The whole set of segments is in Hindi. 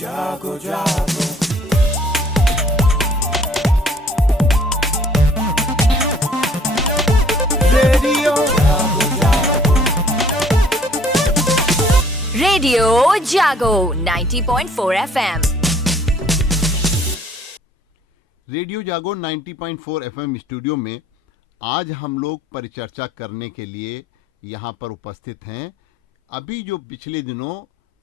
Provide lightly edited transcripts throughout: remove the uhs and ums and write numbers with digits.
जागो जागो रेडियो जागो जागो रेडियो जागो 90.4 FM। रेडियो जागो 90.4 एफएम स्टूडियो में आज हम लोग परिचर्चा करने के लिए यहाँ पर उपस्थित हैं। अभी जो पिछले दिनों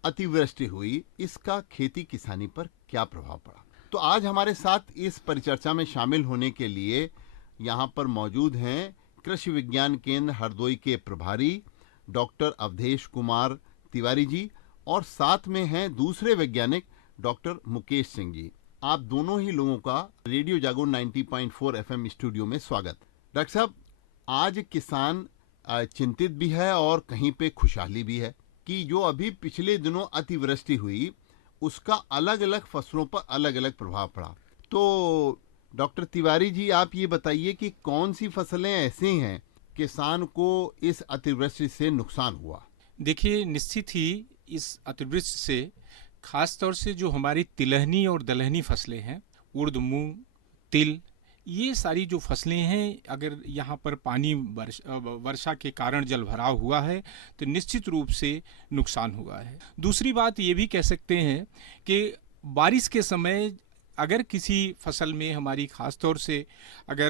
अतिवृष्टि हुई, इसका खेती किसानी पर क्या प्रभाव पड़ा, तो आज हमारे साथ इस परिचर्चा में शामिल होने के लिए यहाँ पर मौजूद हैं कृषि विज्ञान केंद्र हरदोई के प्रभारी डॉक्टर अवधेश कुमार तिवारी जी, और साथ में हैं दूसरे वैज्ञानिक डॉक्टर मुकेश सिंह जी। आप दोनों ही लोगों का रेडियो जागो 90.4 एफएम स्टूडियो में स्वागत। डॉक्टर साहब, आज किसान चिंतित भी है और कहीं पे खुशहाली भी है कि जो अभी पिछले दिनों अतिवृष्टि हुई उसका अलग अलग फसलों पर अलग अलग प्रभाव पड़ा। तो डॉक्टर तिवारी जी, आप ये बताइए कि कौन सी फसलें ऐसी हैं किसान को इस अतिवृष्टि से नुकसान हुआ? देखिए, निश्चित ही इस अतिवृष्टि से खास तौर से जो हमारी तिलहनी और दलहनी फसलें हैं, उर्द, मूंग, तिल, ये सारी जो फसलें हैं, अगर यहाँ पर पानी वर्षा के कारण जल भराव हुआ है तो निश्चित रूप से नुकसान हुआ है। दूसरी बात ये भी कह सकते हैं कि बारिश के समय अगर किसी फसल में हमारी खास तौर से अगर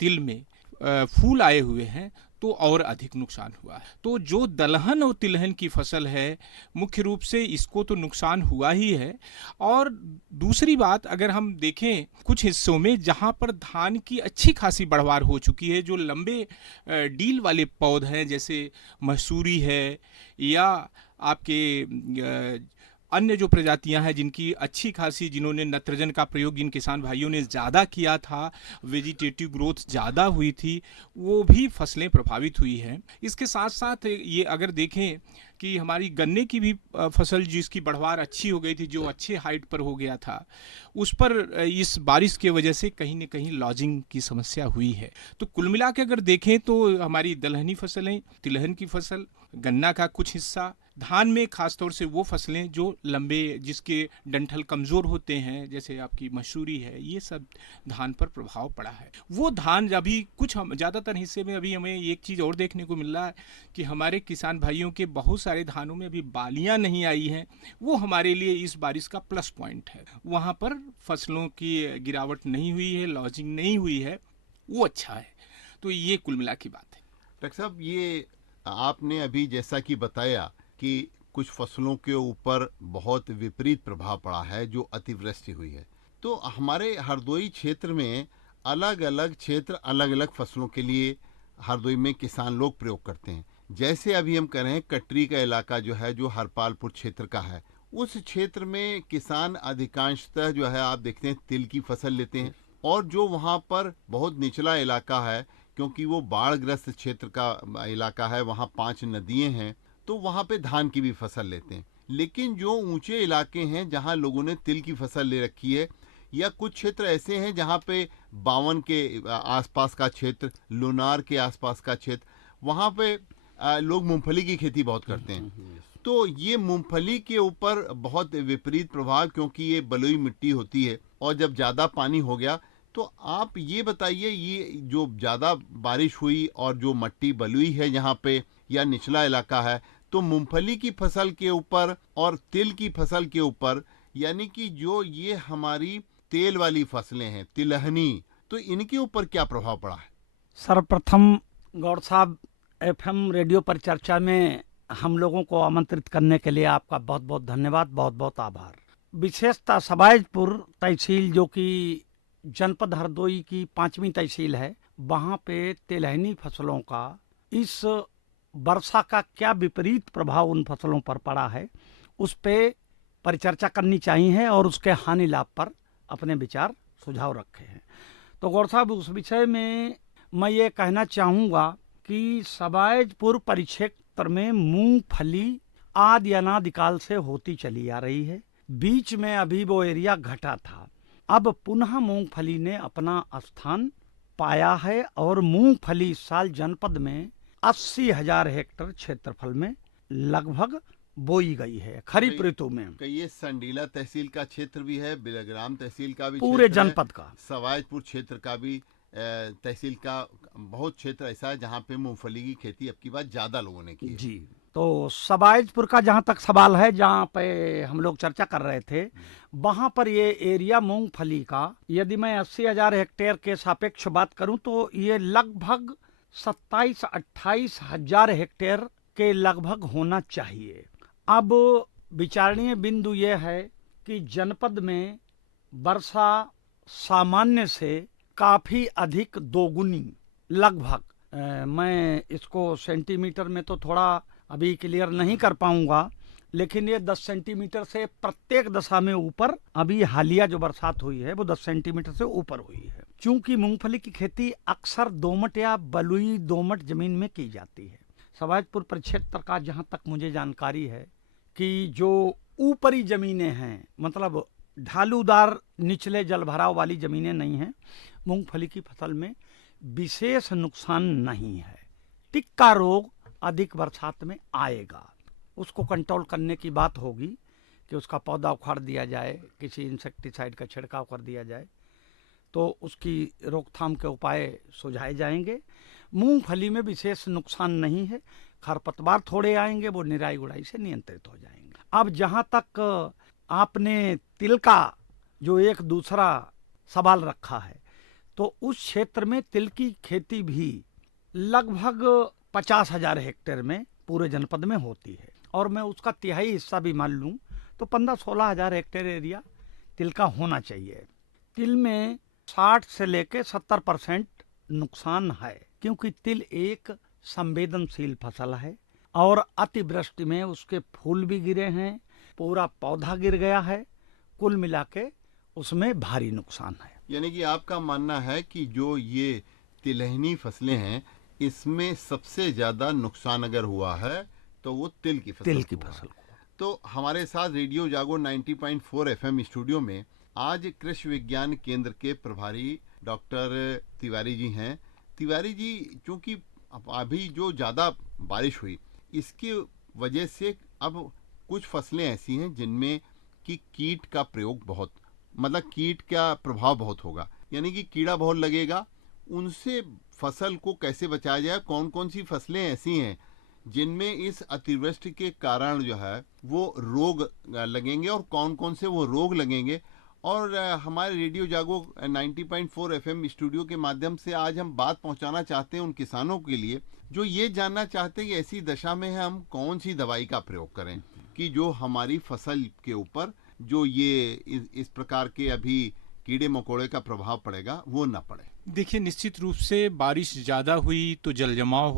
तिल में फूल आए हुए हैं तो और अधिक नुकसान हुआ है। तो जो दलहन और तिलहन की फसल है, मुख्य रूप से इसको तो नुकसान हुआ ही है। और दूसरी बात, अगर हम देखें कुछ हिस्सों में जहां पर धान की अच्छी खासी बढ़वार हो चुकी है, जो लंबे डील वाले पौध हैं जैसे मसूरी है या आपके अन्य जो प्रजातियां हैं जिनकी अच्छी खासी, जिन्होंने नत्रजन का प्रयोग जिन किसान भाइयों ने ज़्यादा किया था, वेजिटेटिव ग्रोथ ज़्यादा हुई थी, वो भी फसलें प्रभावित हुई हैं। इसके साथ साथ ये अगर देखें कि हमारी गन्ने की भी फसल जिसकी बढ़वार अच्छी हो गई थी, जो अच्छे हाइट पर हो गया था, उस पर इस बारिश के वजह से कहीं न कहीं लॉजिंग की समस्या हुई है। तो कुल मिला के अगर देखें तो हमारी दलहनी फसलें, तिलहन की फसल, गन्ना का कुछ हिस्सा, धान में खास तौर से वो फसलें जो लंबे, जिसके डंठल कमज़ोर होते हैं, जैसे आपकी मसूरी है, ये सब धान पर प्रभाव पड़ा है। वो धान अभी कुछ ज़्यादातर हिस्से में अभी हमें एक चीज़ और देखने को मिल रहा है कि हमारे किसान भाइयों के बहुत सारे धानों में अभी बालियां नहीं आई हैं। वो हमारे लिए इस बारिश का प्लस पॉइंट है। वहाँ पर फसलों की गिरावट नहीं हुई है, लॉजिंग नहीं हुई है, वो अच्छा है। तो ये कुल मिला की बात है। डॉक्टर साहब, ये आपने अभी जैसा कि बताया कि कुछ फसलों के ऊपर बहुत विपरीत प्रभाव पड़ा है जो अतिवृष्टि हुई है, तो हमारे हरदोई क्षेत्र में अलग अलग क्षेत्र अलग अलग फसलों के लिए हरदोई में किसान लोग प्रयोग करते हैं। जैसे अभी हम कह रहे हैं कटरी का इलाका जो है, जो हरपालपुर क्षेत्र का है, उस क्षेत्र में किसान अधिकांशतः जो है आप देखते हैं तिल की फसल लेते हैं। और जो वहाँ पर बहुत निचला इलाका है, क्योंकि वो बाढ़ग्रस्त क्षेत्र का इलाका है, वहाँ 5 नदियाँ हैं, तो वहाँ पे धान की भी फसल लेते हैं। लेकिन जो ऊंचे इलाके हैं जहाँ लोगों ने तिल की फसल ले रखी है, या कुछ क्षेत्र ऐसे हैं जहाँ पे 52 के आसपास का क्षेत्र, लोनार के आसपास का क्षेत्र, वहाँ पे लोग मूंगफली की खेती बहुत करते हैं। तो ये मूंगफली के ऊपर बहुत विपरीत प्रभाव, क्योंकि ये बलुई मिट्टी होती है और जब ज़्यादा पानी हो गया, तो आप ये बताइए, ये जो ज़्यादा बारिश हुई और जो मिट्टी बलुई है यहाँ पे या निचला इलाका है, तो मूंगफली की फसल के ऊपर और तिल की फसल के ऊपर, यानी कि जो ये हमारी तेल वाली फसलें हैं, तिलहनी, तो इनके ऊपर क्या प्रभाव पड़ा है? सर्वप्रथम गौर साहब, एफएम रेडियो पर चर्चा में हम लोगों को आमंत्रित करने के लिए आपका बहुत बहुत धन्यवाद, बहुत बहुत आभार। विशेषतः सबाइजपुर तहसील, जो कि जनपद हरदोई की 5वीं तहसील है, वहाँ पे तिलहनी फसलों का इस वर्षा का क्या विपरीत प्रभाव उन फसलों पर पड़ा है, उस पे परिचर्चा करनी चाहिए और उसके हानि लाभ पर अपने विचार सुझाव रखे हैं। तो गौर साहब, उस विषय में मैं ये कहना चाहूँगा कि सबाइजपुर परिक्षेत्र में मूंगफली आदि अनादिकाल से होती चली आ रही है। बीच में अभी वो एरिया घटा था, अब पुनः मूंगफली ने अपना स्थान पाया है और मूंगफली इस साल जनपद में 80,000 हेक्टेयर क्षेत्रफल में लगभग बोई गई है खरीफ कई- ऋतु में, कि ये संडीला तहसील का क्षेत्र भी है, बिलग्राम तहसील का भी पूरे क्षेत्र है, जनपद का। सवायजपुर क्षेत्र का भी तहसील का बहुत क्षेत्र ऐसा है जहाँ पे मूंगफली की खेती अब की बात ज्यादा लोगों ने की है। जी, तो सबाइजपुर का जहाँ तक सवाल है, जहाँ पे हम लोग चर्चा कर रहे थे, वहाँ पर ये एरिया मूंगफली का, यदि मैं 80,000 हेक्टेयर के सापेक्ष बात करूँ तो ये लगभग 27-28 हजार हेक्टेयर के लगभग होना चाहिए। अब विचारणीय बिंदु ये है कि जनपद में वर्षा सामान्य से काफी अधिक दोगुनी लगभग, मैं इसको सेंटीमीटर में तो थोड़ा अभी क्लियर नहीं कर पाऊंगा, लेकिन ये 10 सेंटीमीटर से प्रत्येक दशा में ऊपर, अभी हालिया जो बरसात हुई है वो 10 सेंटीमीटर से ऊपर हुई है। चूंकि मूंगफली की खेती अक्सर दोमट या बलुई दोमट जमीन में की जाती है। सवाजपुर परिक्षेत्र का जहाँ तक मुझे जानकारी है कि जो ऊपरी जमीनें हैं, मतलब ढालूदार निचले जलभराव वाली जमीनें नहीं हैं, मूंगफली की फसल में विशेष नुकसान नहीं है। टिक्का रोग अधिक बरसात में आएगा, उसको कंट्रोल करने की बात होगी कि उसका पौधा उखाड़ दिया जाए, किसी इंसेक्टिसाइड का छिड़काव कर दिया जाए, तो उसकी रोकथाम के उपाय सुझाए जाएंगे। मूंगफली में विशेष नुकसान नहीं है, खरपतवार थोड़े आएंगे, वो निराई गुड़ाई से नियंत्रित हो जाएंगे। अब जहाँ तक आपने तिल का जो एक दूसरा सवाल रखा है, तो उस क्षेत्र में तिल की खेती भी लगभग 50,000 हेक्टेयर में पूरे जनपद में होती है, और मैं उसका तिहाई हिस्सा भी मान लूँ तो 15-16 हजार हेक्टेयर एरिया तिल का होना चाहिए। तिल में 60 से लेके 70% नुकसान है, क्योंकि तिल एक संवेदनशील फसल है और अतिवृष्टि में उसके फूल भी गिरे हैं, पूरा पौधा गिर गया है, कुल मिला के उसमें भारी नुकसान है। यानी कि आपका मानना है कि जो ये तिलहनी फसलें हैं, इसमें सबसे ज्यादा नुकसान अगर हुआ है तो वो तिल की फसल तिल की हुआ है। फसल तो हमारे साथ रेडियो जागो 90.4 एफएम स्टूडियो में आज कृषि विज्ञान केंद्र के प्रभारी डॉक्टर तिवारी जी हैं। तिवारी जी, चूंकि अभी जो ज़्यादा बारिश हुई, इसकी वजह से अब कुछ फसलें ऐसी हैं जिनमें कि कीट का प्रयोग बहुत, मतलब कीट का प्रभाव बहुत होगा, यानी कि कीड़ा बहुत लगेगा। उनसे फसल को कैसे बचाया जाए? कौन कौन सी फसलें ऐसी हैं जिनमें इस अतिवृष्टि के कारण जो है वो रोग लगेंगे, और कौन कौन से वो रोग लगेंगे? और हमारे रेडियो जागो 90.4 एफएम स्टूडियो के माध्यम से आज हम बात पहुंचाना चाहते हैं उन किसानों के लिए जो ये जानना चाहते हैं कि ऐसी दशा में हम कौन सी दवाई का प्रयोग करें कि जो हमारी फसल के ऊपर जो ये इस प्रकार के अभी कीड़े मकोड़े का प्रभाव पड़ेगा वो न पड़े। देखिए, निश्चित रूप से बारिश ज़्यादा हुई तो जल जमाव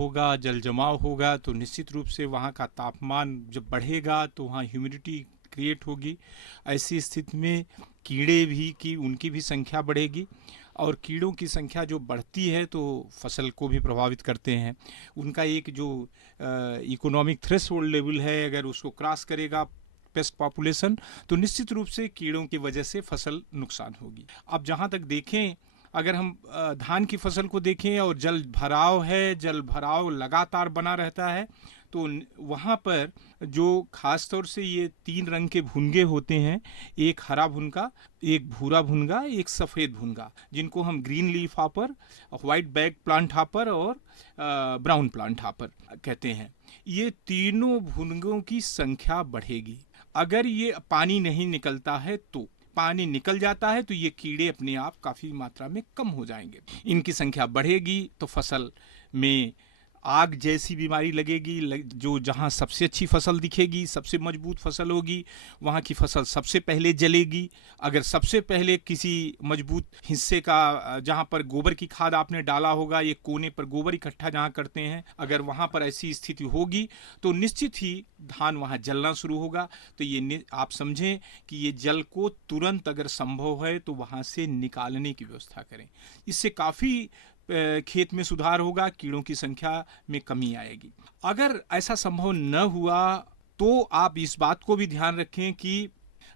होगा तो निश्चित रूप से वहाँ का तापमान जब बढ़ेगा तो वहाँ ह्यूमिडिटी क्रिएट होगी। ऐसी स्थिति में कीड़े भी की उनकी भी संख्या बढ़ेगी, और कीड़ों की संख्या जो बढ़ती है तो फसल को भी प्रभावित करते हैं। उनका एक जो इकोनॉमिक थ्रेशोल्ड लेवल है, अगर उसको क्रॉस करेगा पेस्ट पॉपुलेशन, तो निश्चित रूप से कीड़ों की वजह से फसल नुकसान होगी। अब जहाँ तक देखें, अगर हम धान की फसल को देखें और जल भराव लगातार बना रहता है, तो वहाँ पर जो खास तौर से ये 3 रंग के भुनगे होते हैं, एक हरा भुनगा, एक भूरा भुनगा, एक सफ़ेद भुनगा, जिनको हम green leaf hopper, white bag plant hopper और ब्राउन प्लांट हॉपर कहते हैं। ये तीनों भुनगों की संख्या बढ़ेगी। अगर ये पानी नहीं निकलता है, तो पानी निकल जाता है तो ये कीड़े अपने आप काफ़ी मात्रा में कम हो जाएंगे। इनकी संख्या बढ़ेगी तो फसल में आग जैसी बीमारी लगेगी। जो जहाँ सबसे अच्छी फसल दिखेगी, सबसे मजबूत फसल होगी, वहाँ की फसल सबसे पहले जलेगी। अगर सबसे पहले किसी मजबूत हिस्से का, जहाँ पर गोबर की खाद आपने डाला होगा, ये कोने पर गोबर इकट्ठा जहाँ करते हैं, अगर वहाँ पर ऐसी स्थिति होगी तो निश्चित ही धान वहाँ जलना शुरू होगा। तो ये आप समझें कि ये जल को तुरंत अगर संभव है तो वहाँ से निकालने की व्यवस्था करें। इससे काफ़ी खेत में सुधार होगा, कीड़ों की संख्या में कमी आएगी। अगर ऐसा संभव न हुआ तो आप इस बात को भी ध्यान रखें कि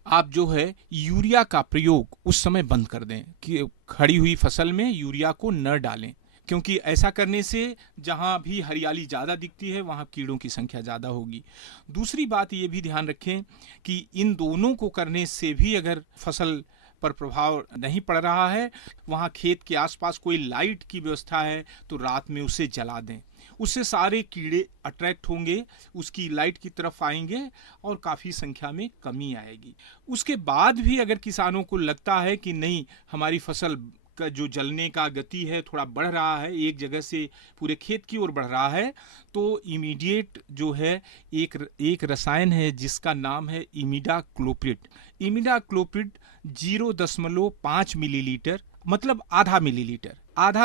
आप जो है यूरिया का प्रयोग उस समय बंद कर दें, कि खड़ी हुई फसल में यूरिया को न डालें। क्योंकि ऐसा करने से जहाँ भी हरियाली ज़्यादा दिखती है वहाँ कीड़ों की संख्या ज़्यादा होगी। दूसरी बात ये भी ध्यान रखें कि इन दोनों को करने से भी अगर फसल पर प्रभाव नहीं पड़ रहा है, वहाँ खेत के आसपास कोई लाइट की व्यवस्था है तो रात में उसे जला दें। उससे सारे कीड़े अट्रैक्ट होंगे, उसकी लाइट की तरफ आएंगे और काफ़ी संख्या में कमी आएगी। उसके बाद भी अगर किसानों को लगता है कि नहीं, हमारी फसल का जो जलने का गति है थोड़ा बढ़ रहा है, एक जगह से पूरे खेत की ओर बढ़ रहा है, तो इमीडिएट जो है एक रसायन है जिसका नाम है इमिडाक्लोप्रिड। इमिडाक्लोप्रिड 0.5 मिलीलीटर, मतलब आधा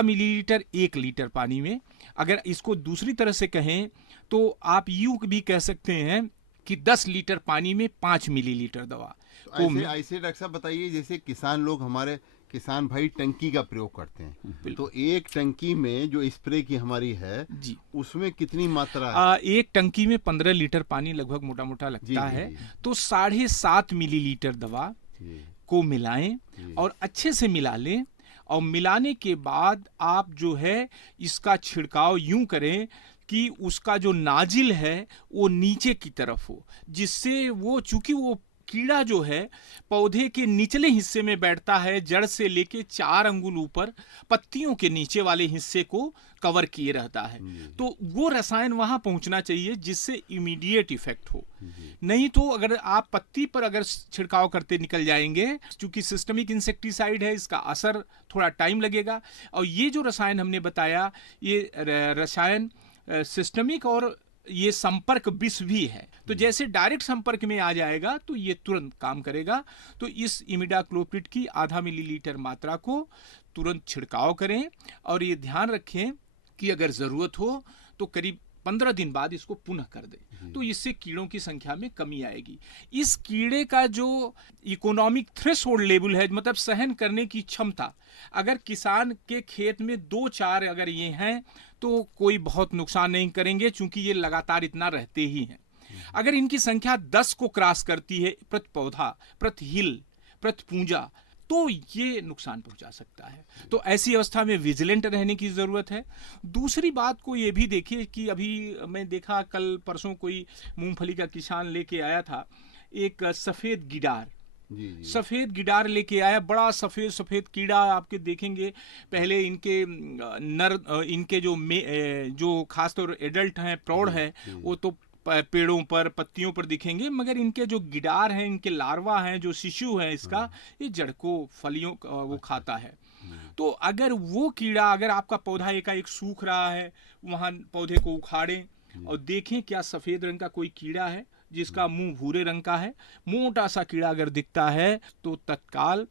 मिलीलीटर 1 लीटर पानी में। अगर इसको दूसरी तरह से कहें तो आप यूं भी कह सकते हैं कि 10 लीटर पानी में 5 मिलीलीटर दवा तो ऐसे डॉक्टर साहब बताइए, जैसे किसान लोग, हमारे किसान भाई टंकी का प्रयोग करते हैं, तो एक टंकी में जो स्प्रे की हमारी है जी, उसमें कितनी मात्रा है? एक टंकी में 15 लीटर पानी लगभग मोटा मोटा लगता है। तो 7.5 मिलीलीटर दवा को मिलाएं और अच्छे से मिला लें। और मिलाने के बाद आप जो है इसका छिड़काव यूं करें कि उसका जो नाजिल है वो नीचे की तरफ हो, जिससे वो, चूंकि वो कीड़ा जो है पौधे के निचले हिस्से में बैठता है, जड़ से लेके 4 अंगुल ऊपर पत्तियों के नीचे वाले हिस्से को कवर किए रहता है, तो वो रसायन वहां पहुंचना चाहिए जिससे इमीडिएट इफेक्ट हो। नहीं तो अगर आप पत्ती पर अगर छिड़काव करते निकल जाएंगे, क्योंकि सिस्टमिक इंसेक्टिसाइड है, इसका असर थोड़ा टाइम लगेगा। और ये जो रसायन हमने बताया, ये रसायन सिस्टमिक और ये संपर्क विष भी है, तो जैसे डायरेक्ट संपर्क में आ जाएगा तो ये तुरंत काम करेगा। तो इस इमिडाक्लोप्रिड की आधा मिलीलीटर मात्रा को तुरंत छिड़काव करें और ये ध्यान रखें कि अगर जरूरत हो तो करीब 15 दिन बाद इसको पुनः कर दें, तो इससे कीड़ों की संख्या में कमी आएगी। इस कीड़े का जो इकोनॉमिक थ्रेशोल्ड लेवल है, मतलब सहन करने की क्षमता, अगर किसान के खेत में 2-4 अगर ये हैं तो कोई बहुत नुकसान नहीं करेंगे, क्योंकि ये लगातार इतना रहते ही हैं। अगर इनकी संख्या 10 को क्रॉस करती है प्रति पौधा, प्रति हिल, प्रति पूंजा, तो ये नुकसान पहुंचा सकता है। तो ऐसी अवस्था में विजिलेंट रहने की जरूरत है। दूसरी बात को ये भी देखिए कि अभी मैं देखा, कल परसों कोई मूंगफली का किसान लेके आया था एक सफेद गिडार, सफेद गिडार लेके आया, बड़ा सफेद कीड़ा आपके देखेंगे। पहले इनके इनके जो खासतौर एडल्ट हैं, प्रौढ़ है, वो तो पेड़ों पर, पत्तियों पर दिखेंगे, मगर इनके जो गिडार हैं, इनके लार्वा हैं, जो शिशु है इसका, ये जड़ को, फलियों वो खाता है। तो अगर वो कीड़ा, अगर आपका पौधा एकाएक सूख रहा है, वहां पौधे को उखाड़ें और देखें क्या सफेद रंग का कोई कीड़ा है जिसका मुंह भूरे रंग का है, मोटा सा कीड़ा अगर दिखता है तो तत्काल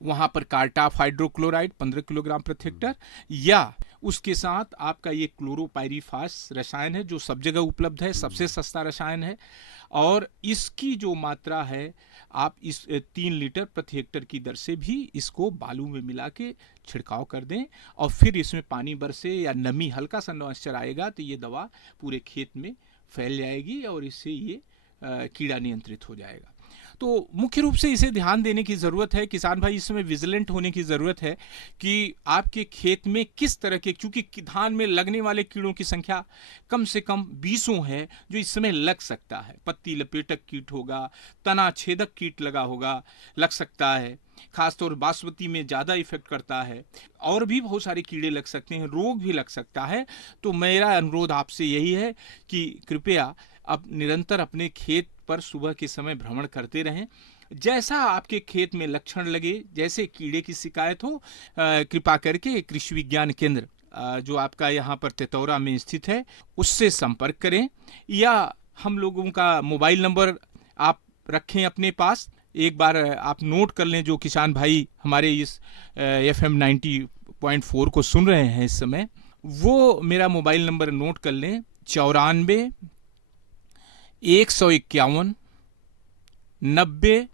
वहां पर कार्टाफ हाइड्रोक्लोराइड 15 किलोग्राम प्रति हेक्टर, या उसके साथ आपका ये क्लोरोपाइरीफास रसायन है जो सब जगह उपलब्ध है, सबसे सस्ता रसायन है, और इसकी जो मात्रा है आप इस 3 लीटर प्रति हेक्टर की दर से भी इसको बालू में मिला के छिड़काव कर दें, और फिर इसमें पानी बरसे या नमी, हल्का सा मॉइस्चर आएगा तो ये दवा पूरे खेत में फैल जाएगी और इससे ये कीड़ा नियंत्रित हो जाएगा। तो मुख्य रूप से इसे ध्यान देने की ज़रूरत है, किसान भाई इसमें विजिलेंट होने की ज़रूरत है कि आपके खेत में किस तरह के, क्योंकि धान में लगने वाले कीड़ों की संख्या कम से कम 20 है जो इस समय लग सकता है। पत्ती लपेटक कीट होगा, तना छेदक कीट लगा होगा, लग सकता है, खासतौर बासमती में ज़्यादा इफेक्ट करता है, और भी बहुत सारे कीड़े लग सकते हैं, रोग भी लग सकता है। तो मेरा अनुरोध आपसे यही है कि कृपया अब निरंतर अपने खेत पर सुबह के समय भ्रमण करते रहें। जैसा आपके खेत में लक्षण लगे, जैसे कीड़े की शिकायत हो, कृपा करके कृषि विज्ञान केंद्र जो आपका यहाँ पर तेतौरा में स्थित है उससे संपर्क करें, या हम लोगों का मोबाइल नंबर आप रखें अपने पास, एक बार आप नोट कर लें। जो किसान भाई हमारे इस FM 90.4 को सुन रहे हैं इस समय, वो मेरा मोबाइल नंबर नोट कर लें, 94 151 90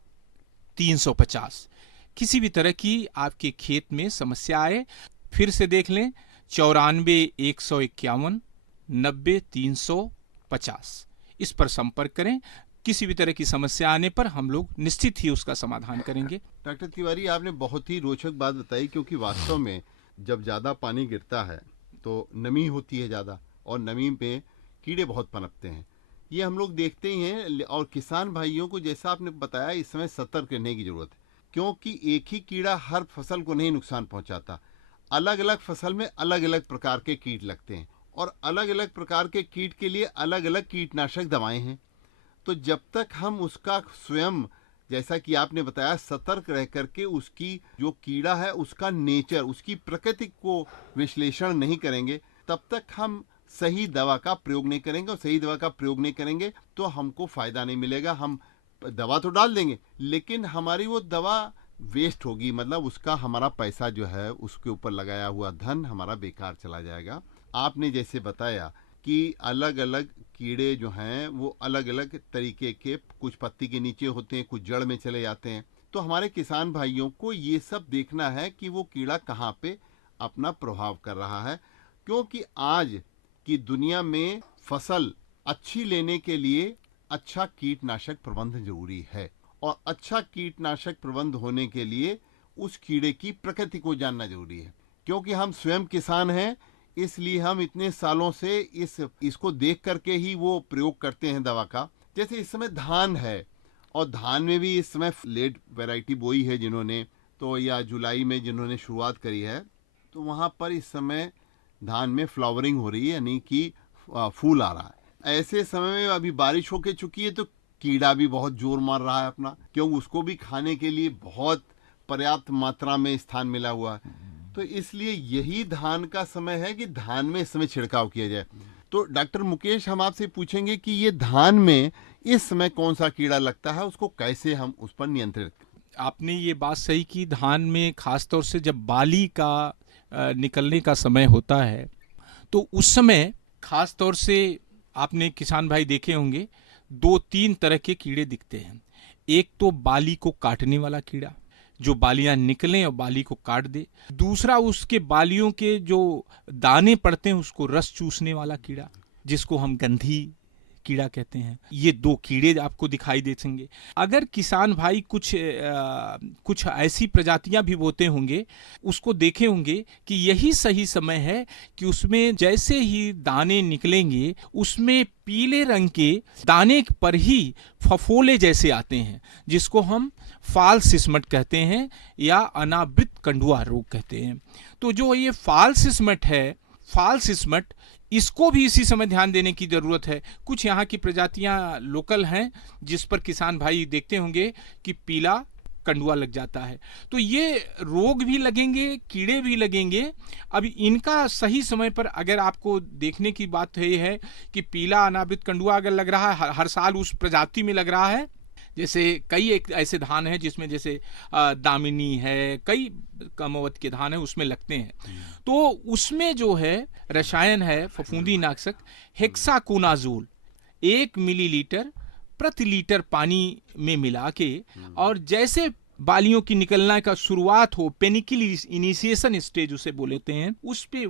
350। किसी भी तरह की आपके खेत में समस्या आए, फिर से देख लें, 94 151 90 350, इस पर संपर्क करें। किसी भी तरह की समस्या आने पर हम लोग निश्चित ही उसका समाधान करेंगे। डॉक्टर तिवारी, आपने बहुत ही रोचक बात बताई, क्योंकि वास्तव में जब ज़्यादा पानी गिरता है तो नमी होती है ज़्यादा, और नमी में कीड़े बहुत पनपते हैं। ये हम लोग देखते ही हैं। और किसान भाइयों को जैसा आपने बताया, इस समय सतर्क रहने की ज़रूरत है, क्योंकि एक ही कीड़ा हर फसल को नहीं नुकसान पहुंचाता। अलग अलग फसल में अलग अलग प्रकार के कीट लगते हैं, और अलग अलग प्रकार के कीट के लिए अलग अलग कीटनाशक दवाएं हैं। तो जब तक हम उसका स्वयं, जैसा कि आपने बताया, सतर्क रह करके उसकी जो कीड़ा है उसका नेचर, उसकी प्रकृति को विश्लेषण नहीं करेंगे, तब तक हम सही दवा का प्रयोग नहीं करेंगे। और सही दवा का प्रयोग नहीं करेंगे तो हमको फायदा नहीं मिलेगा। हम दवा तो डाल देंगे, लेकिन हमारी वो दवा वेस्ट होगी, मतलब उसका हमारा पैसा जो है, उसके ऊपर लगाया हुआ धन हमारा बेकार चला जाएगा। आपने जैसे बताया कि अलग अलग कीड़े जो हैं वो अलग अलग तरीके के, कुछ पत्ती के नीचे होते हैं, कुछ जड़ में चले जाते हैं। तो हमारे किसान भाइयों को ये सब देखना है कि वो कीड़ा कहाँ पे अपना प्रभाव कर रहा है, क्योंकि आज की दुनिया में फसल अच्छी लेने के लिए अच्छा कीटनाशक प्रबंध जरूरी है, और अच्छा कीटनाशक प्रबंध होने के लिए उस कीड़े की प्रकृति को जानना जरूरी है। क्योंकि हम स्वयं किसान हैं, इसलिए हम इतने सालों से इसको देख करके ही वो प्रयोग करते हैं दवा का। जैसे इस समय धान है, और धान में भी इस समय लेट वैरायटी बोई है जिन्होंने, तो या जुलाई में जिन्होंने शुरुआत करी है, तो वहाँ पर इस समय धान में फ्लावरिंग हो रही है, यानी कि फूल आ रहा है। ऐसे समय में अभी बारिश होके चुकी है, तो कीड़ा भी बहुत जोर मार रहा है अपना, क्योंकि उसको भी खाने के लिए बहुत पर्याप्त मात्रा में स्थान मिला हुआ है। तो इसलिए यही धान का समय है कि धान में इस समय छिड़काव किया जाए। तो डॉक्टर मुकेश, हम आपसे पूछेंगे कि ये धान में इस समय कौन सा कीड़ा लगता है, उसको कैसे हम उस पर नियंत्रित। आपने ये बात सही की, धान में खासतौर से जब बाली का निकलने का समय होता है, तो उस समय खास तौर से आपने किसान भाई देखे होंगे 2-3 तरह के कीड़े दिखते हैं। एक तो बाली को काटने वाला कीड़ा, जो बालियां निकलें और बाली को काट दे। दूसरा, उसके बालियों के जो दाने पड़ते हैं उसको रस चूसने वाला कीड़ा, जिसको हम गंधी कीड़ा कहते हैं। ये 2 कीड़े आपको दिखाई देंगे। अगर किसान भाई कुछ ऐसी प्रजातियां भी बोते होंगे, उसको देखे होंगे कि यही सही समय है कि उसमें जैसे ही दाने निकलेंगे, उसमें पीले रंग के दाने पर ही फफोले जैसे आते हैं, जिसको हम फाल सिस्मट कहते हैं या अनावृत कंडुआ रोग कहते हैं। तो जो ये फाल सिस्मट, इसको भी इसी समय ध्यान देने की जरूरत है। कुछ यहाँ की प्रजातियां लोकल हैं जिस पर किसान भाई देखते होंगे कि पीला कंडुआ लग जाता है। तो ये रोग भी लगेंगे, कीड़े भी लगेंगे। अब इनका सही समय पर अगर आपको देखने की बात है कि पीला अनावृत कंडुआ अगर लग रहा है, हर साल उस प्रजाति में लग रहा है, जैसे कई एक ऐसे धान हैं जिसमें जैसे दामिनी है, कई कमवत के धान है, उसमें लगते हैं। तो उसमें जो है रसायन है फफूंदी नाशक हेक्साकोनाजोल 1 मिलीलीटर प्रति लीटर पानी में मिला के, और जैसे बालियों की निकलना का शुरुआत हो, पेनिकल इनिशिएशन स्टेज उसे बोलते हैं, उस पे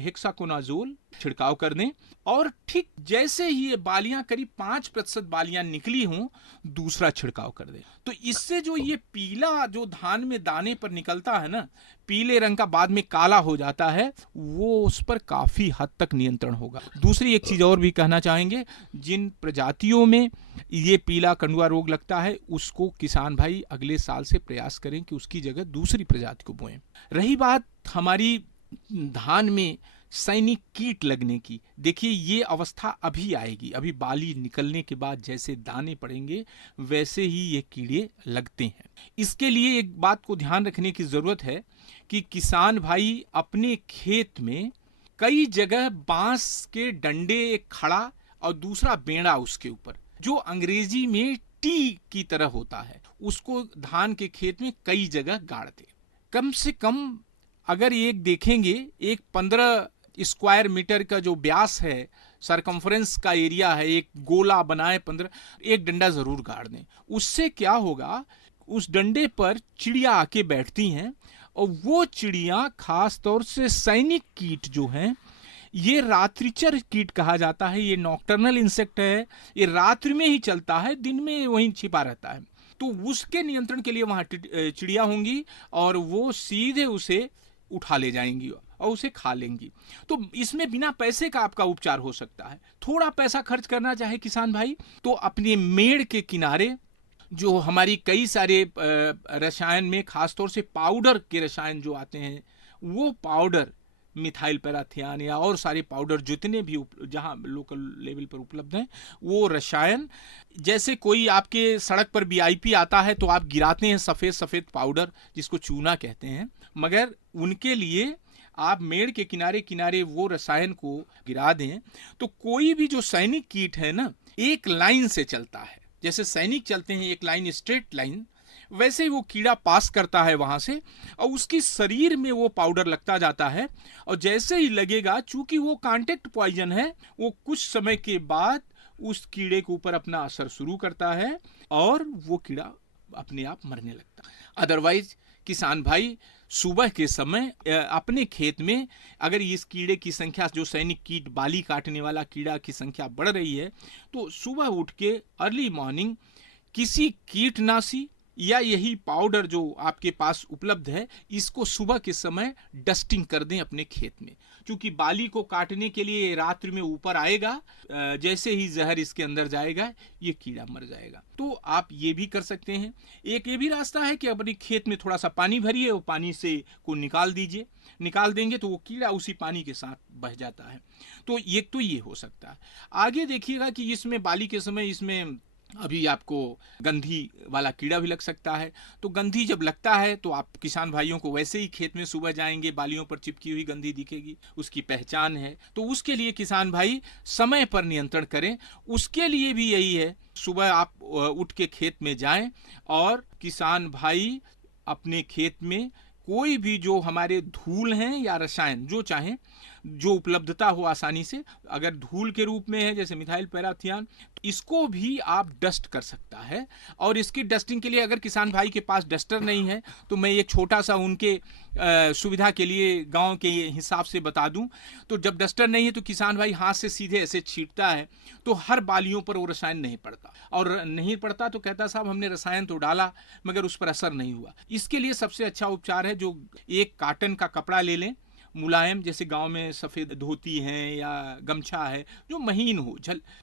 हेक्साकोनाजोल छिड़काव कर दें। और ठीक जैसे ही ये बालियां करीब 5% बालियां निकली हों, दूसरा छिड़काव कर दें। तो इससे जो ये पीला जो धान में दाने पर निकलता है ना, पीले रंग का बाद में काला हो जाता है, वो उस पर काफी हद तक नियंत्रण होगा। दूसरी एक चीज और भी कहना चाहेंगे, जिन प्रजातियों में ये पीला कंडुआ रोग लगता है, उसको किसान भाई अगले साल से प्रयास करें कि उसकी जगह दूसरी प्रजाति को बोएं। रही बात हमारी धान में सैनिक कीट लगने की, देखिए ये अवस्था अभी आएगी। अभी बाली निकलने के बाद जैसे दाने पड़ेंगे, वैसे ही ये कीड़े लगते हैं। इसके लिए एक बात को ध्यान रखने की जरूरत है कि किसान भाई अपने खेत में कई जगह बांस के डंडे, एक खड़ा और दूसरा बेड़ा उसके ऊपर, जो अंग्रेजी में टी की तरह होता है, उसको धान के खेत में कई जगह गाड़ दे। कम से कम अगर एक देखेंगे, एक 15 स्क्वायर मीटर का जो व्यास है, सरकमफ्रेंस का एरिया है, एक गोला बनाए 15, एक डंडा जरूर गाड़ दें। उससे क्या होगा, उस डंडे पर चिड़िया आके बैठती हैं, और वो चिड़िया खास तौर से सैनिक कीट जो हैं, ये रात्रिचर कीट कहा जाता है। ये नॉक्टर्नल इंसेक्ट है, ये रात्रि में ही चलता है, दिन में वहीं छिपा रहता है। तो उसके नियंत्रण के लिए वहां चिड़िया होंगी, और वो सीधे उसे उठा ले जाएंगी और उसे खा लेंगी। तो इसमें बिना पैसे का आपका उपचार हो सकता है। थोड़ा पैसा खर्च करना चाहे किसान भाई तो अपने मेड़ के किनारे जो हमारी कई सारे रसायन में खासतौर से पाउडर के रसायन जो आते हैं, वो पाउडर मिथाइल पैराथियान या और सारे पाउडर जितने भी जहां लोकल लेवल पर उपलब्ध हैं, वो रसायन, जैसे कोई आपके सड़क पर वीआईपी आता है तो आप गिराते हैं सफ़ेद सफ़ेद पाउडर जिसको चूना कहते हैं, मगर उनके लिए आप मेड़ के किनारे किनारे वो रसायन को गिरा दें तो कोई भी जो सैनिक कीट है ना, एक लाइन से चलता है। जैसे सैनिक चलते हैं एक लाइन, स्ट्रेट लाइन, वैसे ही वो कीड़ा पास करता है वहां से और उसके शरीर में वो पाउडर लगता जाता है। और जैसे ही लगेगा, चूंकि वो कांटेक्ट पॉइजन है, वो कुछ समय के बाद उस कीड़े के ऊपर अपना असर शुरू करता है और वो कीड़ा अपने आप मरने लगता है। अदरवाइज किसान भाई सुबह के समय अपने खेत में अगर इस कीड़े की संख्या, जो सैनिक कीट बाली काटने वाला कीड़ा की संख्या बढ़ रही है, तो सुबह उठ के अर्ली मॉर्निंग किसी कीटनाशी या यही पाउडर जो आपके पास उपलब्ध है, इसको सुबह के समय डस्टिंग कर दें अपने खेत में। क्योंकि बाली को काटने के लिए रात्रि में ऊपर आएगा, जैसे ही जहर इसके अंदर जाएगा ये कीड़ा मर जाएगा। तो आप ये भी कर सकते हैं। एक ये भी रास्ता है कि अपने खेत में थोड़ा सा पानी भरिए, वो पानी से को निकाल दीजिए, निकाल देंगे तो वो कीड़ा उसी पानी के साथ बह जाता है। तो ये हो सकता है। आगे देखिएगा कि इसमें बाली के समय इसमें अभी आपको गंधी वाला कीड़ा भी लग सकता है। तो गंधी जब लगता है तो आप किसान भाइयों को वैसे ही खेत में सुबह जाएंगे, बालियों पर चिपकी हुई गंधी दिखेगी, उसकी पहचान है। तो उसके लिए किसान भाई समय पर नियंत्रण करें। उसके लिए भी यही है, सुबह आप उठ के खेत में जाएं और किसान भाई अपने खेत में कोई भी जो हमारे धूल हैं या रसायन जो चाहें, जो उपलब्धता हो आसानी से, अगर धूल के रूप में है जैसे मिथाइल पैराथियान, इसको भी आप डस्ट कर सकता है। और इसकी डस्टिंग के लिए अगर किसान भाई के पास डस्टर नहीं है तो मैं एक छोटा सा उनके सुविधा के लिए गांव के हिसाब से बता दूं, तो जब डस्टर नहीं है तो किसान भाई हाथ से सीधे ऐसे छींटता है तो हर बालियों पर वो रसायन नहीं पड़ता, और नहीं पड़ता तो कहता साहब हमने रसायन तो डाला मगर उस पर असर नहीं हुआ। इसके लिए सबसे अच्छा उपचार है, जो एक कॉटन का कपड़ा ले लें मुलायम, जैसे गांव में सफ़ेद धोती हैं या गमछा है जो महीन हो,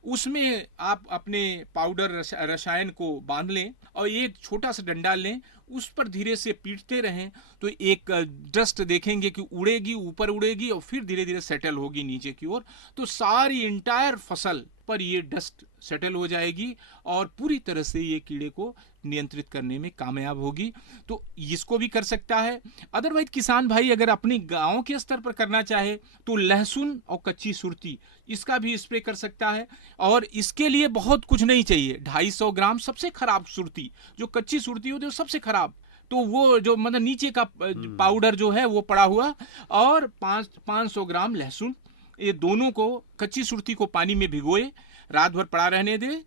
उसमें आप अपने पाउडर रसायन को बांध लें और एक छोटा सा डंडा लें, उस पर धीरे से पीटते रहें तो एक डस्ट देखेंगे कि उड़ेगी, ऊपर उड़ेगी और फिर धीरे धीरे सेटल होगी नीचे की ओर। तो सारी इंटायर फसल पर ये डस्ट सेटल हो जाएगी और पूरी तरह से ये कीड़े को नियंत्रित करने में कामयाब होगी। तो इसको भी कर सकता है। अदरवाइज किसान भाई अगर अपने गांव के स्तर पर करना चाहे तो लहसुन और कच्ची सुरती इसका भी स्प्रे कर सकता है। और इसके लिए बहुत कुछ नहीं चाहिए, 250 ग्राम सबसे खराब सुरती, जो कच्ची सुरती होती है सबसे खराब, तो वो जो मतलब नीचे का पाउडर जो है वो पड़ा हुआ, और 500 ग्राम लहसुन, ये दोनों को कच्ची सुरती को पानी में भिगोए, रात भर पड़ा रहने दे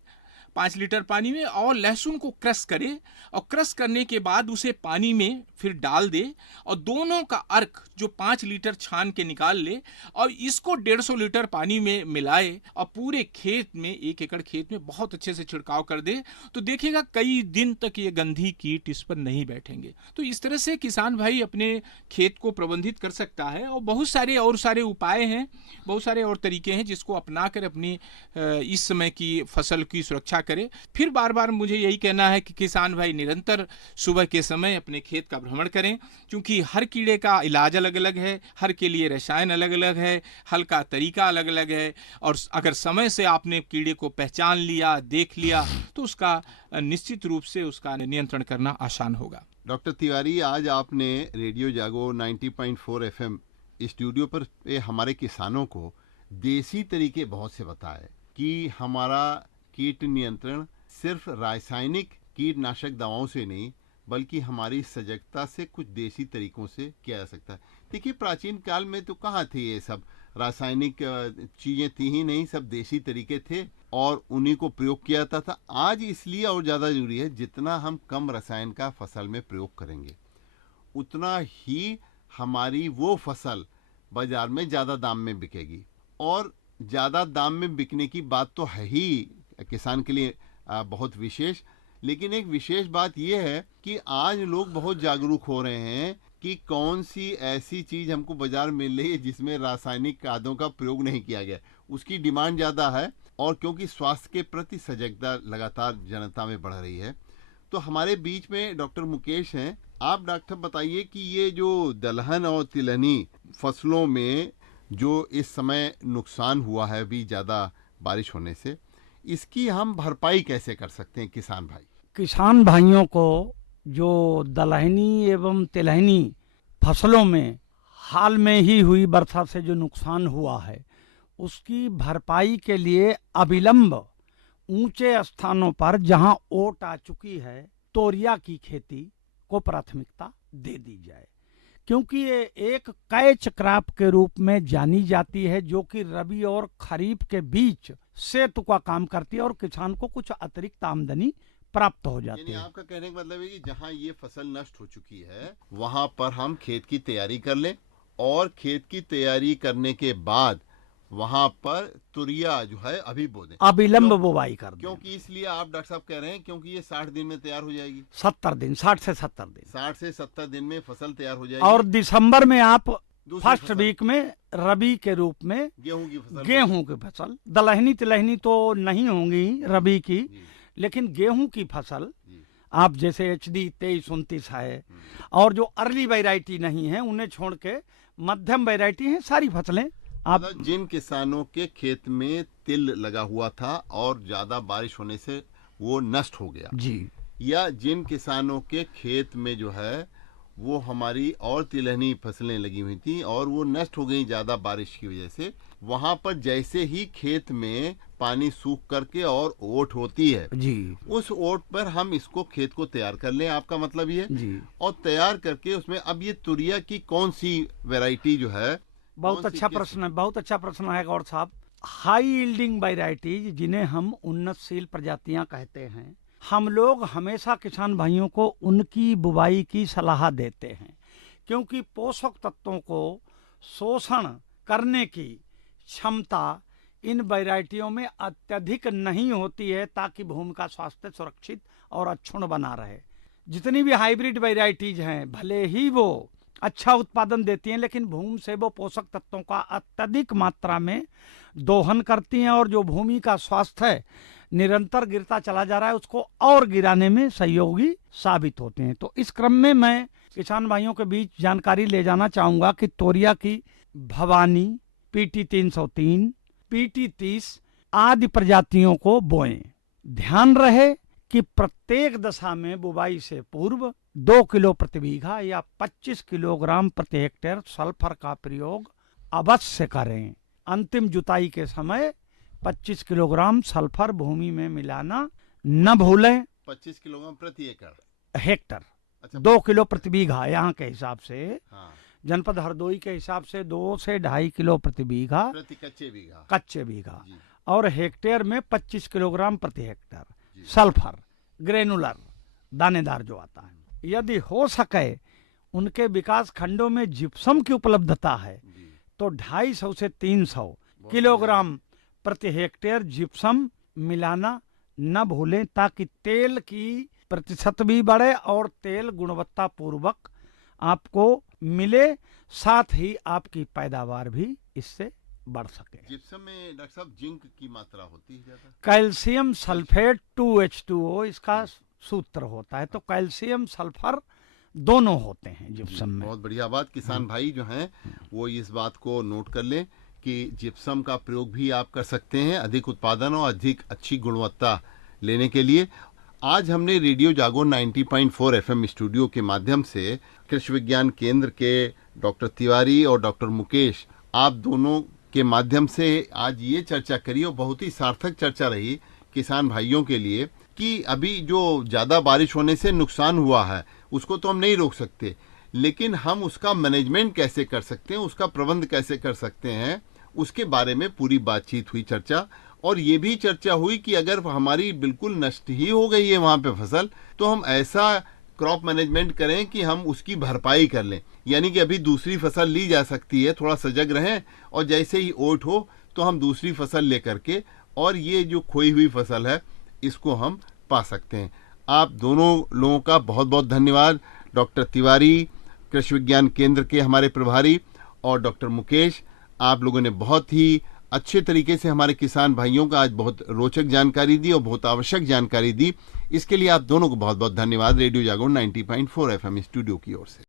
5 लीटर पानी में, और लहसुन को क्रश करे और क्रश करने के बाद उसे पानी में फिर डाल दे और दोनों का अर्क जो 5 लीटर छान के निकाल ले और इसको 150 लीटर पानी में मिलाए और पूरे खेत में, 1 एकड़ खेत में बहुत अच्छे से छिड़काव कर दे, तो देखेगा कई दिन तक ये गंधी कीट इस पर नहीं बैठेंगे। तो इस तरह से किसान भाई अपने खेत को प्रबंधित कर सकता है। और बहुत सारे उपाय हैं, बहुत सारे और तरीके हैं जिसको अपना कर अपनी इस समय की फसल की सुरक्षा करे। फिर बार बार मुझे यही कहना है कि किसान भाई निरंतर सुबह के समय अपने खेत का भ्रमण करें, क्योंकि हर कीड़े का इलाज अलग अलग है, हर के लिए रसायन अलग अलग है, हल का तरीका अलग अलग है, और अगर समय से आपने कीड़े को पहचान लिया, देख लिया, तो उसका निश्चित रूप से उसका नियंत्रण करना आसान होगा। डॉक्टर तिवारी, आज आपने रेडियो जागो 90.4 FM स्टूडियो पर हमारे किसानों को देसी तरीके बहुत से बताए कि हमारा कीट नियंत्रण सिर्फ रासायनिक कीटनाशक दवाओं से नहीं बल्कि हमारी सजगता से कुछ देसी तरीकों से किया जा सकता है। देखिए, प्राचीन काल में तो कहाँ थे ये सब रासायनिक चीज़ें थी ही नहीं, सब देसी तरीके थे और उन्हीं को प्रयोग किया जाता था। आज इसलिए और ज़्यादा जरूरी है, जितना हम कम रसायन का फसल में प्रयोग करेंगे उतना ही हमारी वो फसल बाजार में ज़्यादा दाम में बिकेगी। और ज़्यादा दाम में बिकने की बात तो है ही किसान के लिए बहुत विशेष, लेकिन एक विशेष बात यह है कि आज लोग बहुत जागरूक हो रहे हैं कि कौन सी ऐसी चीज हमको बाजार में मिल रही है जिसमें रासायनिक खादों का प्रयोग नहीं किया गया। उसकी डिमांड ज़्यादा है और क्योंकि स्वास्थ्य के प्रति सजगता लगातार जनता में बढ़ रही है। तो हमारे बीच में डॉक्टर मुकेश हैं। आप डॉक्टर बताइए कि ये जो दलहन और तिलहनी फसलों में जो इस समय नुकसान हुआ है अभी ज़्यादा बारिश होने से, इसकी हम भरपाई कैसे कर सकते हैं किसान भाई? किसान भाइयों को जो दलहनी एवं तिलहनी फसलों में हाल में ही हुई वर्षा से जो नुकसान हुआ है, उसकी भरपाई के लिए अविलंब ऊंचे स्थानों पर जहां ओट आ चुकी है, तोरिया की खेती को प्राथमिकता दे दी जाए, क्योंकि ये एक कैच क्रॉप के रूप में जानी जाती है, जो कि रबी और खरीफ के बीच सेतु का काम करती है और किसान को कुछ अतिरिक्त आमदनी प्राप्त हो जाती यानी है। आपका कहने का मतलब है कि जहां ये फसल नष्ट हो चुकी है वहां पर हम खेत की तैयारी कर लें और खेत की तैयारी करने के बाद वहां पर तुरिया जो है अभी बो दें, अविलंब बुवाई कर दें। क्योंकि इसलिए आप डॉक्टर साहब कह रहे हैं क्योंकि ये 60 दिन में तैयार हो जाएगी। 70 दिन, 60 से 70 दिन, 60 से 70 दिन में फसल तैयार हो जाएगी और दिसंबर में आप दूसरी फर्स्ट फसल, वीक में रबी के रूप में गेहूं की फसल, गेहूं की फसल, दलहनी तिलहनी तो नहीं होंगी रबी की, जी, लेकिन गेहूं की फसल जी, आप जैसे HD 2329 है और जो अर्ली वैरायटी नहीं है उन्हें छोड़ के मध्यम वैरायटी है, सारी फसलें आप मतलब जिन किसानों के खेत में तिल लगा हुआ था और ज्यादा बारिश होने से वो नष्ट हो गया, जी, या जिन किसानों के खेत में जो है वो हमारी और तिलहनी फसलें लगी हुई थी और वो नष्ट हो गई ज्यादा बारिश की वजह से, वहां पर जैसे ही खेत में पानी सूख करके और ओट होती है, जी, उस ओट पर हम इसको खेत को तैयार कर लें, आपका मतलब ये? जी। और तैयार करके उसमें अब ये तुरिया की कौन सी वैरायटी जो है, बहुत कौन सी अच्छा किस्म? प्रश्न है, बहुत अच्छा प्रश्न है गौर साहब। हाई यील्डिंग वैरायटीज, जिन्हें हम उन्नतशील प्रजातियां कहते हैं, हम लोग हमेशा किसान भाइयों को उनकी बुवाई की सलाह देते हैं, क्योंकि पोषक तत्वों को शोषण करने की क्षमता इन वैरायटियों में अत्यधिक नहीं होती है, ताकि भूमि का स्वास्थ्य सुरक्षित और अक्षुण्ण बना रहे। जितनी भी हाइब्रिड वैरायटीज हैं, भले ही वो अच्छा उत्पादन देती हैं, लेकिन भूमि से वो पोषक तत्वों का अत्यधिक मात्रा में दोहन करती हैं और जो भूमि का स्वास्थ्य निरंतर गिरता चला जा रहा है उसको और गिराने में सहयोगी साबित होते हैं। तो इस क्रम में मैं किसान भाइयों के बीच जानकारी ले जाना चाहूंगा कि तोरिया की भवानी, PT 303, PT 30 आदि प्रजातियों को बोएं। ध्यान रहे कि प्रत्येक दशा में बुवाई से पूर्व 2 किलो प्रति बीघा या 25 किलोग्राम प्रति हेक्टेयर सल्फर का प्रयोग अवश्य करें। अंतिम जुताई के समय 25 किलोग्राम सल्फर भूमि में मिलाना न भूलें। 25 किलोग्राम प्रति एकड़, हेक्टर, अच्छा 2 किलो प्रति बीघा यहाँ के हिसाब से, हाँ, जनपद हरदोई के हिसाब से 2 से 2.5 किलो प्रति बीघा प्रति कच्चे बीघा, जी, और हेक्टेयर में 25 किलोग्राम प्रति जी। हेक्टर सल्फर ग्रेनुलर दानेदार जो आता है। यदि हो सके उनके विकास खंडों में जिप्सम की उपलब्धता है जी, तो 250 से 300 बहुत किलोग्राम प्रति हेक्टेयर जिप्सम मिलाना न भूलें, ताकि तेल की प्रतिशत भी बढ़े और तेल गुणवत्ता पूर्वक आपको मिले, साथ ही आपकी पैदावार भी इससे बढ़ सके। जिप्सम में डॉक्टर साहब जिंक की मात्रा होती है ज्यादा? कैल्शियम सल्फेट 2H2O इसका सूत्र होता है, तो कैल्शियम सल्फर दोनों होते हैं जिप्सम में। बहुत बढ़िया बात। किसान भाई जो हैं वो इस बात को नोट कर लें कि जिप्सम का प्रयोग भी आप कर सकते हैं अधिक उत्पादन और अधिक अच्छी गुणवत्ता लेने के लिए। आज हमने रेडियो जागो 90.4 FM स्टूडियो के माध्यम से कृषि विज्ञान केंद्र के डॉक्टर तिवारी और डॉक्टर मुकेश, आप दोनों के माध्यम से आज ये चर्चा करी और बहुत ही सार्थक चर्चा रही किसान भाइयों के लिए कि अभी जो ज़्यादा बारिश होने से नुकसान हुआ है उसको तो हम नहीं रोक सकते, लेकिन हम उसका मैनेजमेंट कैसे कर सकते हैं, उसका प्रबंध कैसे कर सकते हैं, उसके बारे में पूरी बातचीत हुई, चर्चा। और ये भी चर्चा हुई कि अगर हमारी बिल्कुल नष्ट ही हो गई है वहाँ पे फसल, तो हम ऐसा क्रॉप मैनेजमेंट करें कि हम उसकी भरपाई कर लें। यानी कि अभी दूसरी फसल ली जा सकती है, थोड़ा सजग रहें और जैसे ही ओट हो तो हम दूसरी फसल ले करके और ये जो खोई हुई फसल है इसको हम पा सकते हैं। आप दोनों लोगों का बहुत बहुत धन्यवाद, डॉक्टर तिवारी कृषि विज्ञान केंद्र के हमारे प्रभारी, और डॉक्टर मुकेश, आप लोगों ने बहुत ही अच्छे तरीके से हमारे किसान भाइयों का आज बहुत रोचक जानकारी दी और बहुत आवश्यक जानकारी दी। इसके लिए आप दोनों को बहुत बहुत धन्यवाद। रेडियो जागरण 90.4 FM स्टूडियो की ओर से।